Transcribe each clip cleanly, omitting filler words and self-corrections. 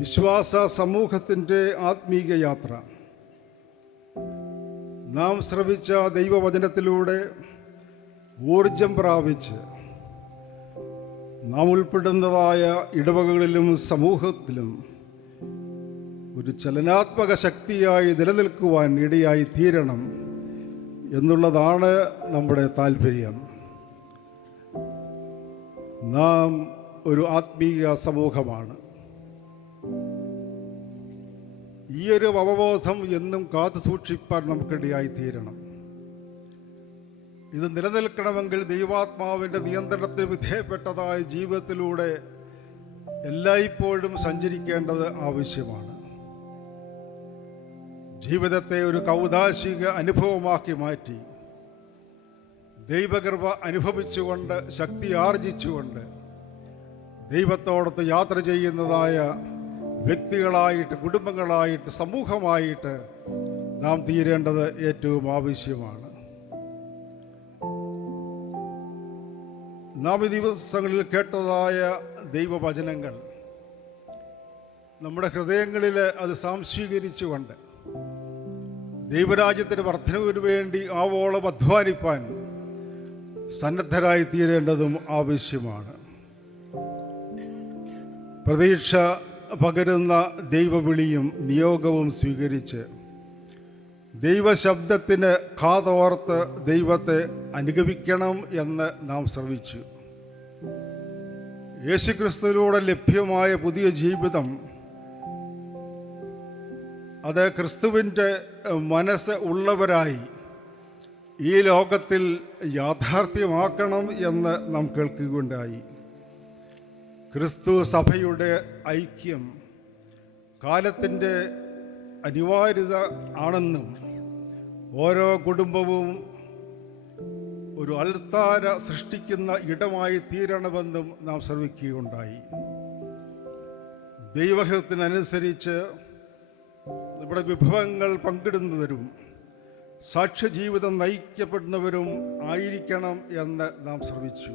വിശ്വാസ സമൂഹത്തിൻ്റെ ആത്മീക യാത്ര. നാം ശ്രവിച്ച ദൈവവചനത്തിലൂടെ ഊർജം പ്രാപിച്ച് നാം ഉൾപ്പെടുന്നതായ ഇടവകകളിലും സമൂഹത്തിലും ഒരു ചലനാത്മക ശക്തിയായി നിലനിൽക്കുവാൻ ഇടയായി തീരണം എന്നുള്ളതാണ് നമ്മുടെ താല്പര്യം. നാം ഒരു ആത്മീയ സമൂഹമാണ്. ഈയൊരു അവബോധം എന്നും കാത്തു സൂക്ഷിപ്പാൻ നമുക്കിടയായി തീരണം. ഇത് നിലനിൽക്കണമെങ്കിൽ ദൈവാത്മാവിൻ്റെ നിയന്ത്രണത്തിന് വിധേയപ്പെട്ടതായ ജീവിതത്തിലൂടെ എല്ലായ്പ്പോഴും സഞ്ചരിക്കേണ്ടത് ആവശ്യമാണ്. ജീവിതത്തെ ഒരു കൗദാശിക അനുഭവമാക്കി മാറ്റി ദൈവകൃപ അനുഭവിച്ചുകൊണ്ട് ശക്തി ആർജിച്ചുകൊണ്ട് ദൈവത്തോടൊത്ത് യാത്ര ചെയ്യുന്നതായ വ്യക്തികളായിട്ട്, കുടുംബങ്ങളായിട്ട്, സമൂഹമായിട്ട് നാം തീരേണ്ടത് ഏറ്റവും ആവശ്യമാണ്. നാം ഈ ദിവസങ്ങളിൽ കേട്ടതായ ദൈവവചനങ്ങൾ നമ്മുടെ ഹൃദയങ്ങളിൽ അത് സാംശീകരിച്ചുകൊണ്ട് ദൈവരാജ്യത്തിൻ്റെ വർധനവിന് വേണ്ടി ആവോളം അധ്വാനിപ്പാൻ സന്നദ്ധരായി തീരേണ്ടതും ആവശ്യമാണ്. പ്രതീക്ഷ പകരുന്ന ദൈവവിളിയും നിയോഗവും സ്വീകരിച്ച് ദൈവശബ്ദത്തിന് കാതോർത്ത് ദൈവത്തെ അനുഗമിക്കണം എന്ന് നാം ശ്രമിച്ചു. യേശുക്രിസ്തുവിലൂടെ ലഭ്യമായ പുതിയ ജീവിതം അത് ക്രിസ്തുവിൻ്റെ മനസ്സ് ഉള്ളവരായി ഈ ലോകത്തിൽ യാഥാർത്ഥ്യമാക്കണം എന്ന് നാം കേൾക്കുകയുണ്ടായി. ക്രിസ്തു സഭയുടെ ഐക്യം കാലത്തിൻ്റെ അനിവാര്യത ആണെന്നും ഓരോ കുടുംബവും ഒരു അൾത്താര സൃഷ്ടിക്കുന്ന ഇടമായി തീരണമെന്നും നാം ശ്രമിക്കുകയുണ്ടായി. ദൈവഹിതത്തിനനുസരിച്ച് നമ്മുടെ വിഭവങ്ങൾ പങ്കിടുന്നവരും സാക്ഷ്യജീവിതം നയിക്കപ്പെടുന്നവരും ആയിരിക്കണം എന്ന് നാം ശ്രമിച്ചു.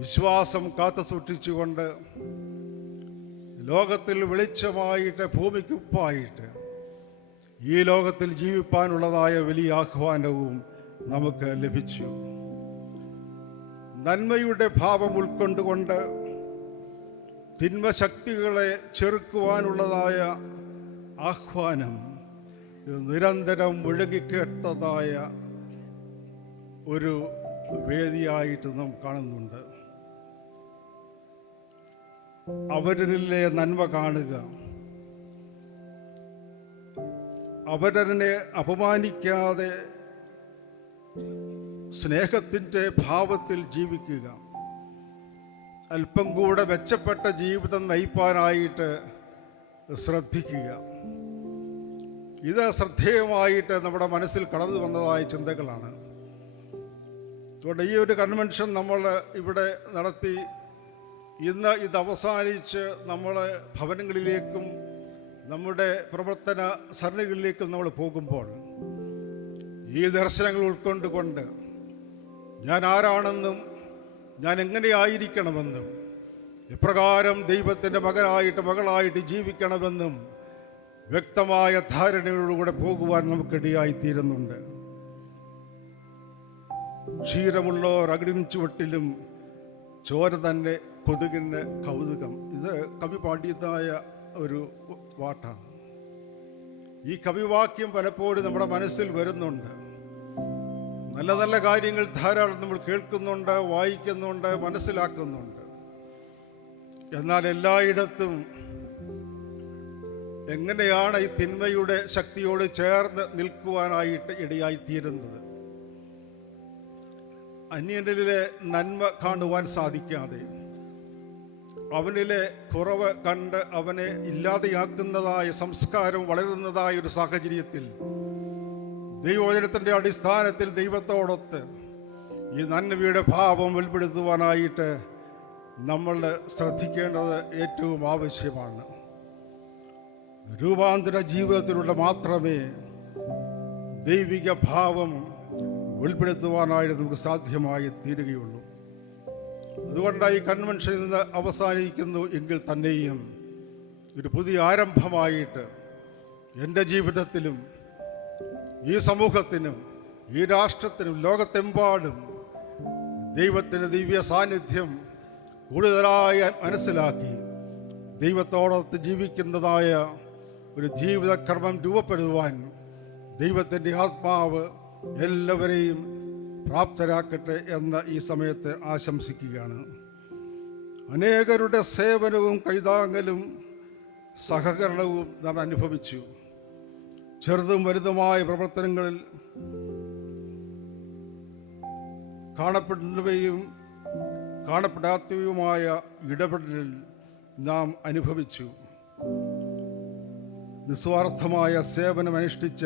വിശ്വാസം കാത്തു സൂക്ഷിച്ചുകൊണ്ട് ലോകത്തിൽ വെളിച്ചമായിട്ട്, ഭൂമിക്കുപ്പായിട്ട് ഈ ലോകത്തിൽ ജീവിപ്പാനുള്ളതായ വലിയ ആഹ്വാനവും നമുക്ക് ലഭിച്ചു. നന്മയുടെ ഭാവം ഉൾക്കൊണ്ടുകൊണ്ട് തിന്മശക്തികളെ ചെറുക്കുവാനുള്ളതായ ആഹ്വാനം നിരന്തരം മുഴങ്ങിക്കേട്ടതായ ഒരു വേദിയായിട്ട് നാം കാണുന്നുണ്ട്. അവരിലെ നന്മ കാണുക, അവരനെ അപമാനിക്കാതെ സ്നേഹത്തിൻ്റെ ഭാവത്തിൽ ജീവിക്കുക, അല്പം കൂടെ മെച്ചപ്പെട്ട ജീവിതം നയിപ്പാനായിട്ട് ശ്രദ്ധിക്കുക. ഇത് ശ്രദ്ധേയമായിട്ട് നമ്മുടെ മനസ്സിൽ കടന്നു വന്നതായ ചിന്തകളാണ്. അതുകൊണ്ട് ഈ ഒരു കൺവെൻഷൻ നമ്മൾ ഇവിടെ നടത്തി ഇന്ന് ഇത് അവസാനിച്ച് നമ്മൾ ഭവനങ്ങളിലേക്കും നമ്മുടെ പ്രവർത്തന സരണികളിലേക്കും നമ്മൾ പോകുമ്പോൾ ഈ ദർശനങ്ങൾ ഉൾക്കൊണ്ടുകൊണ്ട് ഞാൻ ആരാണെന്നും ഞാൻ എങ്ങനെയായിരിക്കണമെന്നും എപ്രകാരം ദൈവത്തിൻ്റെ മകനായിട്ട് മകളായിട്ട് ജീവിക്കണമെന്നും വ്യക്തമായ ധാരണയോടുകൂടെ പോകുവാൻ നമുക്കിടയായിത്തീരുന്നുണ്ട്. ക്ഷീരമുള്ളോർ അഗ്നി ചുവട്ടിലും ചോര തന്നെ കൊതുകിന് കൗതുകം. ഇത് കവി പാടിയതായ ഒരു പാട്ടാണ്. ഈ കവിവാക്യം പലപ്പോഴും നമ്മുടെ മനസ്സിൽ വരുന്നുണ്ട്. നല്ല നല്ല കാര്യങ്ങൾ ധാരാളം നമ്മൾ കേൾക്കുന്നുണ്ട്, വായിക്കുന്നുണ്ട്, മനസ്സിലാക്കുന്നുണ്ട്. എന്നാൽ എല്ലായിടത്തും എങ്ങനെയാണ് ഈ തിന്മയുടെ ശക്തിയോട് ചേർന്ന് നിൽക്കുവാനായിട്ട് ഇടയായിത്തീരുന്നത്? അന്യനിലെ നന്മ കാണുവാൻ സാധിക്കാതെ അവനിലെ കുറവ് കണ്ട് അവനെ ഇല്ലാതെയാക്കുന്നതായ സംസ്കാരം വളരുന്നതായ ഒരു സാഹചര്യത്തിൽ ദൈവവചനത്തിൻ്റെ അടിസ്ഥാനത്തിൽ ദൈവത്തോടൊത്ത് ഈ നന്മയുടെ ഭാവം വെളിപ്പെടുത്തുവാനായിട്ട് നമ്മൾ ശ്രദ്ധിക്കേണ്ടത് ഏറ്റവും ആവശ്യമാണ്. രൂപാന്തര ജീവിതത്തിലൂടെ മാത്രമേ ദൈവിക ഭാവം വെളിപ്പെടുത്തുവാനായിട്ട് നമുക്ക് സാധ്യമായി തീരുകയുള്ളൂ. അതുകൊണ്ട് ഈ കൺവെൻഷൻ ഇന്ന് അവസാനിക്കുന്നു എങ്കിൽ തന്നെയും ഒരു പുതിയ ആരംഭമായിട്ട് എൻ്റെ ജീവിതത്തിലും ഈ സമൂഹത്തിനും ഈ രാഷ്ട്രത്തിനും ലോകത്തെമ്പാടും ദൈവത്തിൻ്റെ ദിവ്യ സാന്നിധ്യം കൂടുതലായി മനസ്സിലാക്കി ദൈവത്തോടൊത്ത് ജീവിക്കുന്നതായ ഒരു ജീവിതക്രമം രൂപപ്പെടുവാൻ ദൈവത്തിൻ്റെ ആത്മാവ് എല്ലാവരെയും പ്രാപ്തരാക്കട്ടെ എന്ന് ഈ സമയത്ത് ആശംസിക്കുകയാണ്. അനേകരുടെ സേവനവും കൈതാങ്ങലും സഹകരണവും നാം അനുഭവിച്ചു. ചെറുതും വലുതുമായ പ്രവർത്തനങ്ങളിൽ കാണപ്പെടുന്നവയും കാണപ്പെടാത്തവയുമായ ഇടപെടലിൽ നാം അനുഭവിച്ചു. നിസ്വാർത്ഥമായ സേവനമനുഷ്ഠിച്ച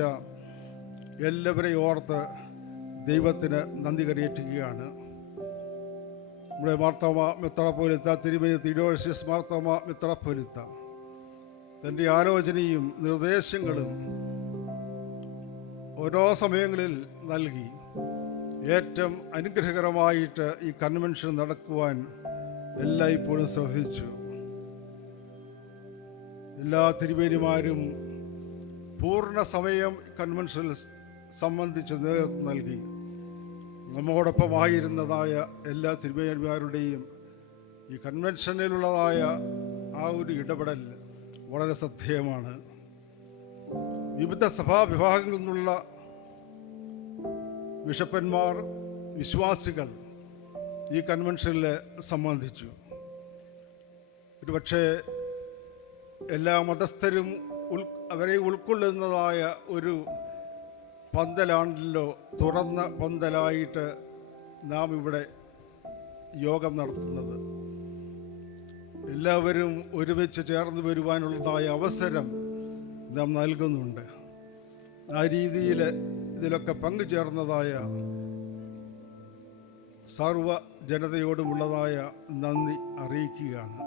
എല്ലാവരെയും ഓർത്ത് ദൈവത്തിന് നന്ദി കരയേറ്റുകയാണ്. നമ്മുടെ മാർത്തോമ മെത്രാപ്പോലീത്ത തിരുമേനി തിയോഡോഷ്യസ് മാർത്തോമ മെത്രാപ്പോലീത്ത തൻ്റെ ആലോചനയും നിർദ്ദേശങ്ങളും ഓരോ സമയങ്ങളിൽ നൽകി ഏറ്റവും അനുഗ്രഹകരമായിട്ട് ഈ കൺവെൻഷൻ നടക്കുവാൻ എല്ലായ്പ്പോഴും ശ്രദ്ധിച്ചു. എല്ലാ തിരുമേനിമാരും പൂർണ്ണ സമയം കൺവെൻഷനിൽ സംബന്ധിച്ച് നേതൃത്വം നൽകി. നമ്മോടൊപ്പമായിരുന്നതായ എല്ലാ തിരുമേനിമാരുടെയും ഈ കൺവെൻഷനിലുള്ളതായ ആ ഒരു ഇടപെടൽ വളരെ ശ്രദ്ധേയമാണ്. വിവിധ സഭാവിഭാഗങ്ങളിൽ നിന്നുള്ള ബിഷപ്പന്മാർ, വിശ്വാസികൾ ഈ കൺവെൻഷനിൽ സംബന്ധിച്ചു. ഒരുപക്ഷെ എല്ലാ മതസ്ഥരും അവരെ ഉൾക്കൊള്ളുന്നതായ ഒരു പന്തലാണല്ലോ, തുറന്ന പന്തലായിട്ട് നാം ഇവിടെ യോഗം നടത്തുന്നത്. എല്ലാവരും ഒരുമിച്ച് ചേർന്ന് വരുവാനുള്ളതായ അവസരം നാം നൽകുന്നുണ്ട്. ആ രീതിയിൽ ഇതിലൊക്കെ പങ്കുചേർന്നതായ സർവ ജനതയോടുമുള്ളതായ നന്ദി അറിയിക്കുകയാണ്.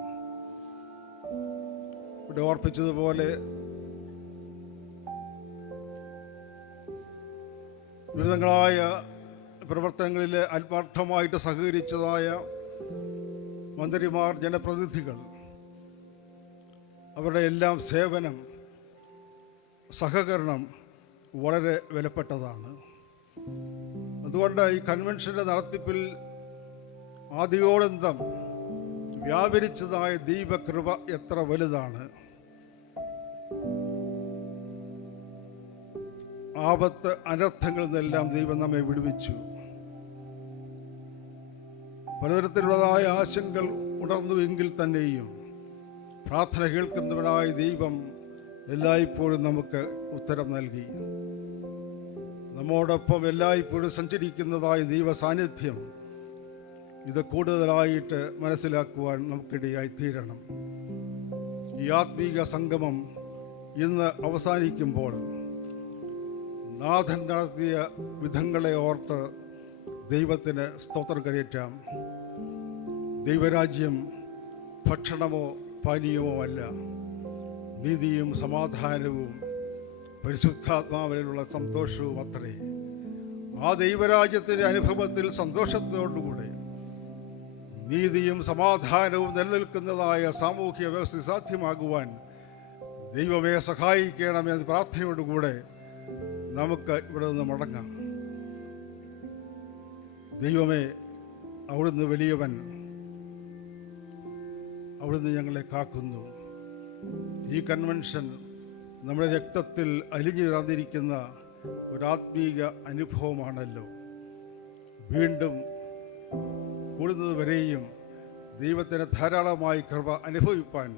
ഇവിടെ ഓർപ്പിച്ചതുപോലെ വിവിധങ്ങളായ പ്രവർത്തനങ്ങളിൽ ആത്മാർത്ഥമായിട്ട് സഹകരിച്ചതായ മന്ത്രിമാർ, ജനപ്രതിനിധികൾ, അവരുടെ എല്ലാം സേവനം, സഹകരണം വളരെ വിലപ്പെട്ടതാണ്. അതുകൊണ്ട് ഈ കൺവെൻഷൻ്റെ നടത്തിപ്പിൽ ആദിയോടന്തം വ്യാപരിച്ചതായ ദൈവകൃപ എത്ര വലുതാണ്. ആപത്ത് അനർത്ഥങ്ങളിൽ നിന്നെല്ലാം ദൈവം നമ്മെ വിടുവിച്ചു. പലതരത്തിലുള്ളതായ ആശങ്കകൾ ഉണർന്നുവെങ്കിൽ തന്നെയും പ്രാർത്ഥന കേൾക്കുന്നവനായ ദൈവം എല്ലായ്പ്പോഴും നമുക്ക് ഉത്തരം നൽകി. നമ്മോടൊപ്പം എല്ലായ്പ്പോഴും സഞ്ചരിക്കുന്നതായ ദൈവ സാന്നിധ്യം ഇത് കൂടുതലായിട്ട് മനസ്സിലാക്കുവാൻ നമുക്കിടയായി തീരണം. ഈ ആത്മീക സംഗമം ഇന്ന് അവസാനിക്കുമ്പോൾ നാഥൻ നടത്തിയ വിധങ്ങളെ ഓർത്ത് ദൈവത്തിന് സ്തോത്രം കരയേറ്റാം. ദൈവരാജ്യം ഭക്ഷണമോ പാനീയമോ അല്ല, നീതിയും സമാധാനവും പരിശുദ്ധാത്മാവിലുള്ള സന്തോഷവും അത്രേ. ആ ദൈവരാജ്യത്തിൻ്റെ അനുഭവത്തിൽ സന്തോഷത്തോടുകൂടെ നീതിയും സമാധാനവും നിലനിൽക്കുന്നതായ സാമൂഹ്യ വ്യവസ്ഥ സാധ്യമാകുവാൻ ദൈവമേ സഹായിക്കണമെന്ന പ്രാർത്ഥനയോടുകൂടെ നമുക്ക് ഇവിടെ നിന്ന് മടങ്ങാം. ദൈവമേ, അവിടുന്ന് വലിയവൻ, അവിടുന്ന് ഞങ്ങളെ കാക്കുന്നു. ഈ കൺവെൻഷൻ നമ്മുടെ രക്തത്തിൽ അലിഞ്ഞു ചേർന്നിരിക്കുന്ന ഒരാത്മീക അനുഭവമാണല്ലോ. വീണ്ടും കൂടുന്നത് വരെയും ദൈവത്തിന് ധാരാളമായി കൃപ അനുഭവിപ്പാൻ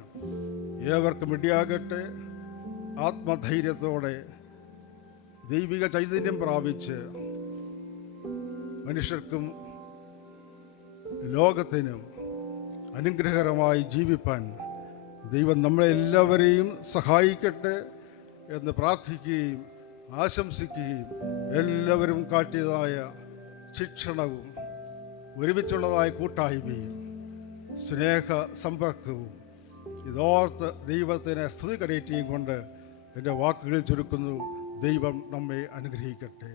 ഏവർക്കും ഇടയാകട്ടെ. ആത്മധൈര്യത്തോടെ ദൈവിക ചൈതന്യം പ്രാപിച്ച് മനുഷ്യർക്കും ലോകത്തിനും അനുഗ്രഹകരമായി ജീവിപ്പാൻ ദൈവം നമ്മളെല്ലാവരെയും സഹായിക്കട്ടെ എന്ന് പ്രാർത്ഥിക്കുകയും ആശംസിക്കുകയും എല്ലാവരും കാട്ടിയതായ ശിക്ഷണവും ഒരുമിച്ചുള്ളതായ കൂട്ടായ്മയും സ്നേഹ സമ്പർക്കവും ഇതോർത്ത് ദൈവത്തിനെ സ്തുതി കരയറ്റിയും കൊണ്ട് എൻ്റെ വാക്കുകളിൽ ചുരുക്കുന്നു. ദൈവം നമ്മെ അനുഗ്രഹിക്കട്ടെ.